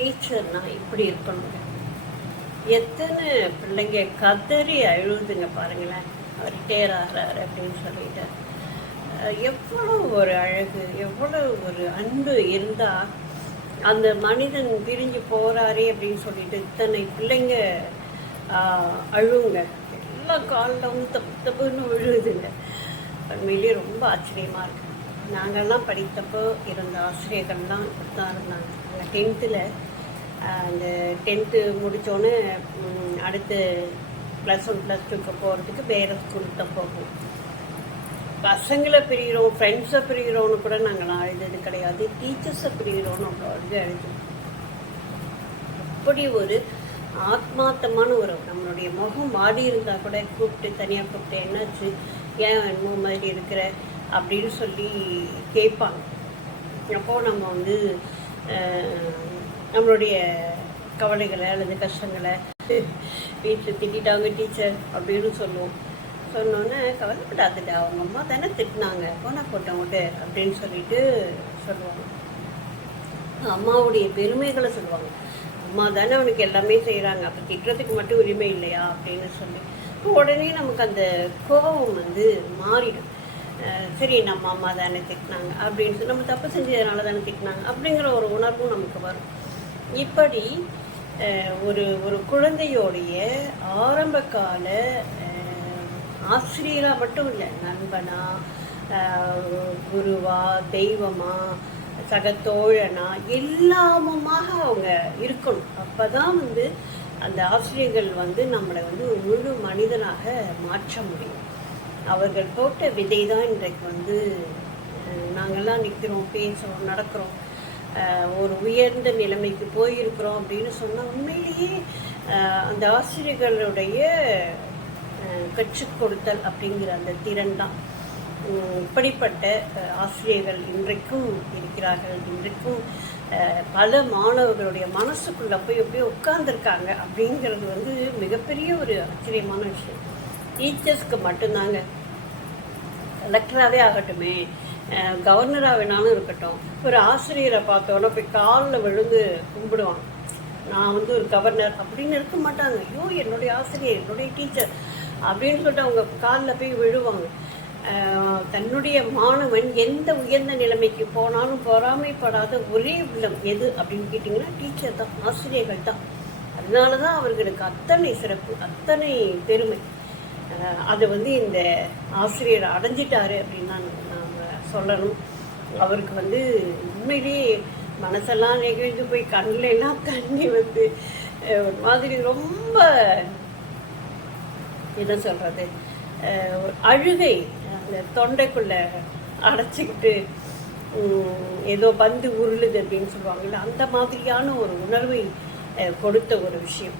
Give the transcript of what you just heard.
டீச்சர்னா இப்படி இருக்கணுங்க. எத்தனை பிள்ளைங்க கதறி அழுதுங்க பாருங்களேன், அவர் ரிட்டையர் ஆகிறாரு அப்படின்னு சொல்லிட்டு. எவ்வளோ ஒரு அழகு, எவ்வளோ ஒரு அன்பு இருந்தால் அந்த மனிதன் பிரிஞ்சு போகிறாரே அப்படின்னு சொல்லிட்டு இத்தனை பிள்ளைங்க அழுவுங்க. எல்லா காலில் தப்பு தப்புன்னு விழுதுங்க. உண்மையிலேயே ரொம்ப ஆச்சரியமாக இருக்குது. நாங்கள்லாம் படித்தப்போ இருந்த ஆசிரியர்கள்லாம் இப்படி தான் இருந்தாங்க. அந்த 10th அந்த 10th முடித்தோன்னே அடுத்து +1 +2க்கு போகிறதுக்கு வேறு ஸ்கூலுக்கு தான் போகும். பசங்களை பிரிகிறோம், ஃப்ரெண்ட்ஸை பிரிகிறோன்னு கூட நாங்கள்லாம் அழுதது கிடையாது. டீச்சர்ஸை பிரிகிறோன்னு அவ்வளோ அழுது. அப்படி ஒரு ஆத்மார்த்தமான ஒரு நம்மளுடைய முகம் மாடி இருந்தால் கூட கூப்பிட்டு தனியாக கூப்பிட்டு என்னாச்சு, ஏன் என்னமோ மாதிரி இருக்கிற அப்படின்னு சொல்லி கேட்பாங்க. அப்போது நம்ம நம்மளுடைய கவலைகளை அல்லது கஷ்டங்களை வீட்டில் திட்டாங்க டீச்சர் அப்படின்னு சொல்லுவோம். சொன்னோன்னே கவலைப்படாதுடா, அவங்க அம்மா தானே திட்டினாங்க, போனா போட்டவங்கட்டு அப்படின்னு சொல்லிட்டு சொல்லுவாங்க. அம்மாவுடைய பெருமைகளை சொல்லுவாங்க. அம்மா தானே அவனுக்கு எல்லாமே செய்கிறாங்க, அப்போ திட்டுறதுக்கு மட்டும் உரிமை இல்லையா அப்படின்னு சொல்லி உடனே நமக்கு அந்த கோபம் மாறிடும். சரி, நம்ம அம்மா தானே திட்டினாங்க அப்படின்னு சொல்லி, நம்ம தப்பு செஞ்சதுனால தானே திட்டினாங்க அப்படிங்கிற ஒரு உணர்வும் நமக்கு வரும். இப்படி ஒரு ஒரு குழந்தையோடைய ஆரம்ப கால ஆசிரியராக மட்டும் இல்லை, நண்பனா, குருவா, தெய்வமா, சகத்தோழனா எல்லாமுமாக அவங்க இருக்கணும். அப்போ தான் அந்த ஆசிரியர்கள் நம்மளை ஒரு முழு மனிதனாக மாற்ற முடியும். அவர்கள் போட்ட விதை தான் இன்றைக்கு நாங்கள்லாம் நிற்கிறோம், பேசுகிறோம், நடக்கிறோம், ஒரு உயர்ந்த நிலைமைக்கு போயிருக்கிறோம் அப்படின்னு சொன்னால் உண்மையிலேயே அந்த ஆசிரியர்களுடைய கற்றுக் கொடுத்தல் அப்படிங்கிற அந்த திறன் தான். இப்படிப்பட்ட ஆசிரியர்கள் இன்றைக்கும் இருக்கிறார்கள். இன்றைக்கும் பல மாணவர்களுடைய மனசுக்குள்ளே போய் அப்படியே உட்கார்ந்துருக்காங்க அப்படிங்கிறது மிகப்பெரிய ஒரு ஆச்சரியமான விஷயம். டீச்சர்ஸ்க்கு மட்டும்தாங்க. கலெக்டராகவே ஆகட்டுமே, கவர்னராக வேணாலும் இருக்கட்டும், ஒரு ஆசிரியரை பார்த்தோன்னா போய் காலில் விழுந்து கும்பிடுவாங்க. நான் ஒரு கவர்னர் அப்படின்னு இருக்க மாட்டாங்க. ஐயோ, என்னுடைய ஆசிரியர், என்னுடைய டீச்சர் அப்படின்னு சொல்லிட்டு அவங்க காலில் போய் விழுவாங்க. தன்னுடைய மாணவன் எந்த உயர்ந்த நிலைமைக்கு போனாலும் பொறாமைப்படாத ஒரே உள்ளம் எது அப்படின்னு கேட்டிங்கன்னா டீச்சர் தான், ஆசிரியர்கள் தான். அதனால தான் அவர்களுக்கு அத்தனை சிறப்பு, அத்தனை பெருமை. அது இந்த ஆசிரியர் அடைஞ்சிட்டாரு அப்படின்னு தான் நாம் சொல்லணும். அவருக்கு உண்மையிலேயே மனசெல்லாம் நெகிழ்ந்து போய் கண்ணில் எல்லாம் தண்ணி ஒரு மாதிரி ரொம்ப என்ன சொல்கிறது, அழுகை அந்த தொண்டைக்குள்ளே அடைச்சிக்கிட்டு ஏதோ உருளுது அப்படின்னு சொல்லுவாங்கல்ல, அந்த மாதிரியான ஒரு உணர்வை கொடுத்த ஒரு விஷயம்.